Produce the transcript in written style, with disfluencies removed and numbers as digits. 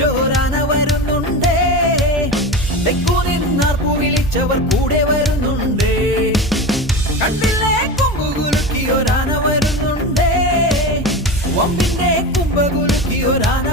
വിളിച്ചോരാന വരുന്നുണ്ടേ, തെക്കു നിന്നാർപ്പു വിളിച്ചവർ കൂടെ വരുന്നുണ്ടേ. കണ്ടില്ലേ കൊമ്പുകുലുക്കിയൊരാന വരുന്നുണ്ടേ, വമ്പിന്റെ കുമ്പകുലുക്കിയൊരാന